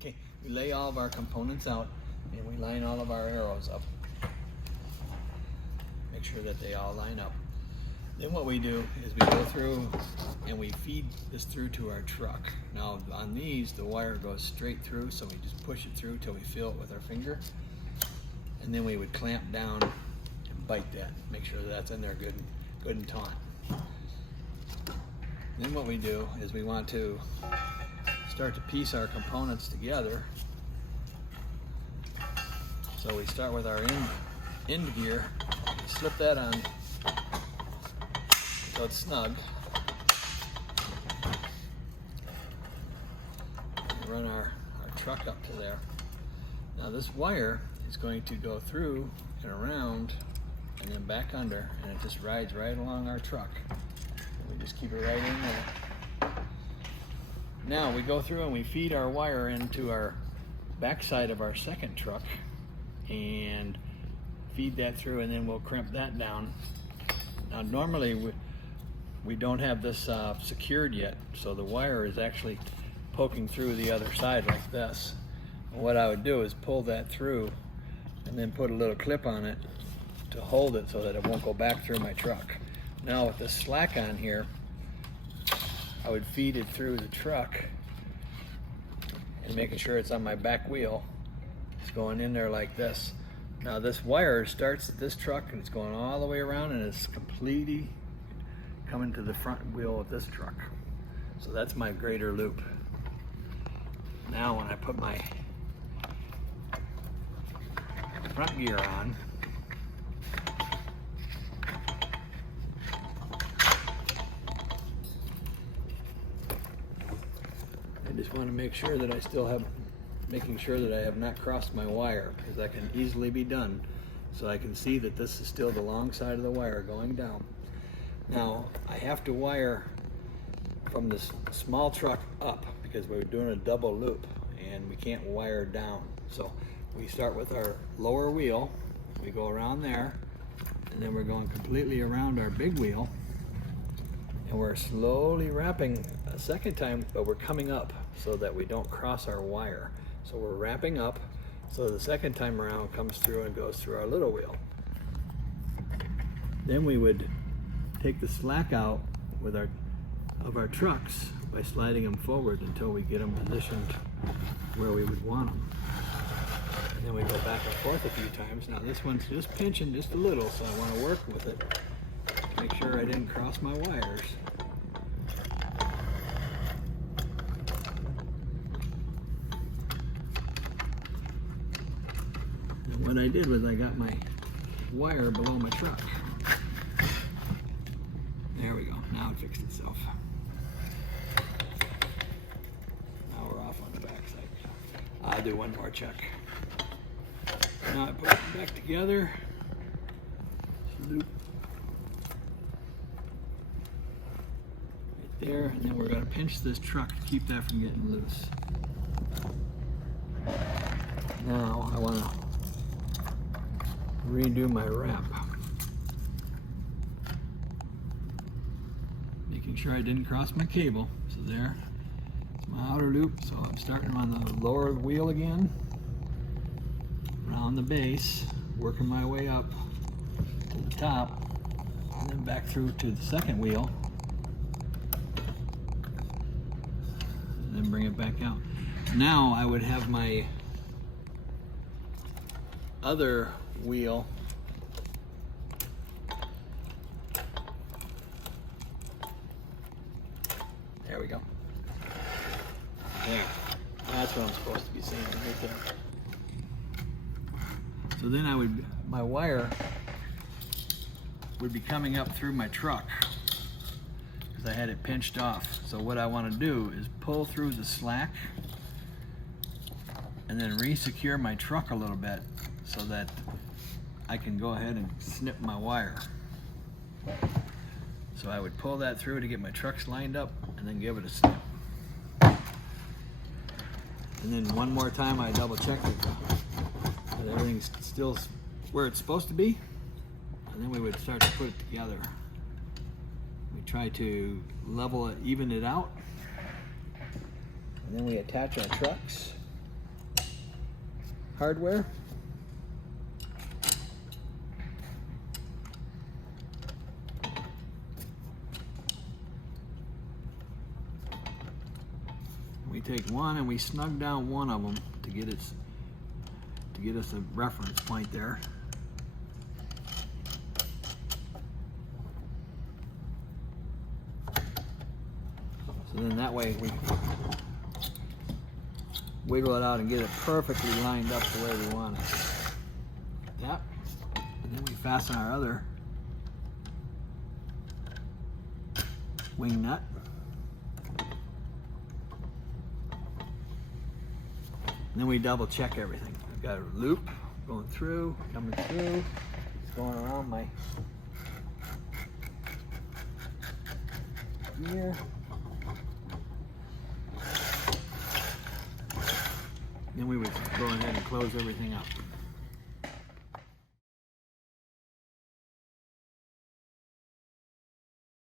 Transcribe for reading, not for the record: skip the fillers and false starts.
Okay, we lay all of our components out and we line all of our arrows up. Make sure that they all line up. Then what we do is we go through and we feed this through to our truck. Now on these, the wire goes straight through, so we just push it through till we feel it with our finger. And then we would clamp down and bite that, make sure that's in there good and taut. Then what we do is we want to start to piece our components together. So we start with our end gear, slip that on so it's snug. And run our truck up to there. Now this wire is going to go through and around and then back under, and it just rides right along our truck. And we just keep it right in there. Now we go through and we feed our wire into our backside of our second truck and feed that through, and then we'll crimp that down. Now normally we don't have this secured yet, so the wire is actually poking through the other side like this. And what I would do is pull that through and then put a little clip on it to hold it so that it won't go back through my truck. Now with this slack on here, I would feed it through the truck and making sure it's on my back wheel. It's going in there like this. Now this wire starts at this truck and it's going all the way around and it's completely coming to the front wheel of this truck. So that's my greater loop. Now when I put my front gear on, I just want to make sure that I still have, making sure that I have not crossed my wire, because that can easily be done. So I can see that this is still the long side of the wire going down. Now I have to wire from this small truck up because we're doing a double loop and we can't wire down. So we start with our lower wheel, we go around there, and then we're going completely around our big wheel, and we're slowly wrapping a second time, but we're coming up so that we don't cross our wire. So we're wrapping up so the second time around comes through and goes through our little wheel. Then we would take the slack out with our trucks by sliding them forward until we get them positioned where we would want them. And then we go back and forth a few times. Now this one's just pinching just a little, so I want to work with it to make sure I didn't cross my wires. And what I did was I got my wire below my truck. There we go, now it fixed itself. Now we're off on the back side. I'll do one more check. Now I put it back together. Loop. Right there, and then we're gonna pinch this truck to keep that from getting loose. Now I wanna redo my wrap. Making sure I didn't cross my cable. So there, it's my outer loop. So I'm starting on the lower wheel again, around the base, working my way up to the top, and then back through to the second wheel, and then bring it back out. Now I would have my other wheel there we go. There. That's what I'm supposed to be saying right there. So then my wire would be coming up through my truck because I had it pinched off. So what I want to do is pull through the slack and then re-secure my truck a little bit so that I can go ahead and snip my wire. So I would pull that through to get my trucks lined up and then give it a snip. And then one more time I double check that everything's still where it's supposed to be. And then we would start to put it together. We try to level it, even it out. And then we attach our trucks. hardware. We take one and we snug down one of them to get us a reference point there. So then that way we wiggle it out and get it perfectly lined up the way we want it. Yep. And then we fasten our other wing nut. And then we double check everything. I've got a loop going through, coming through, it's going around my gear. Then we would go ahead and close everything up.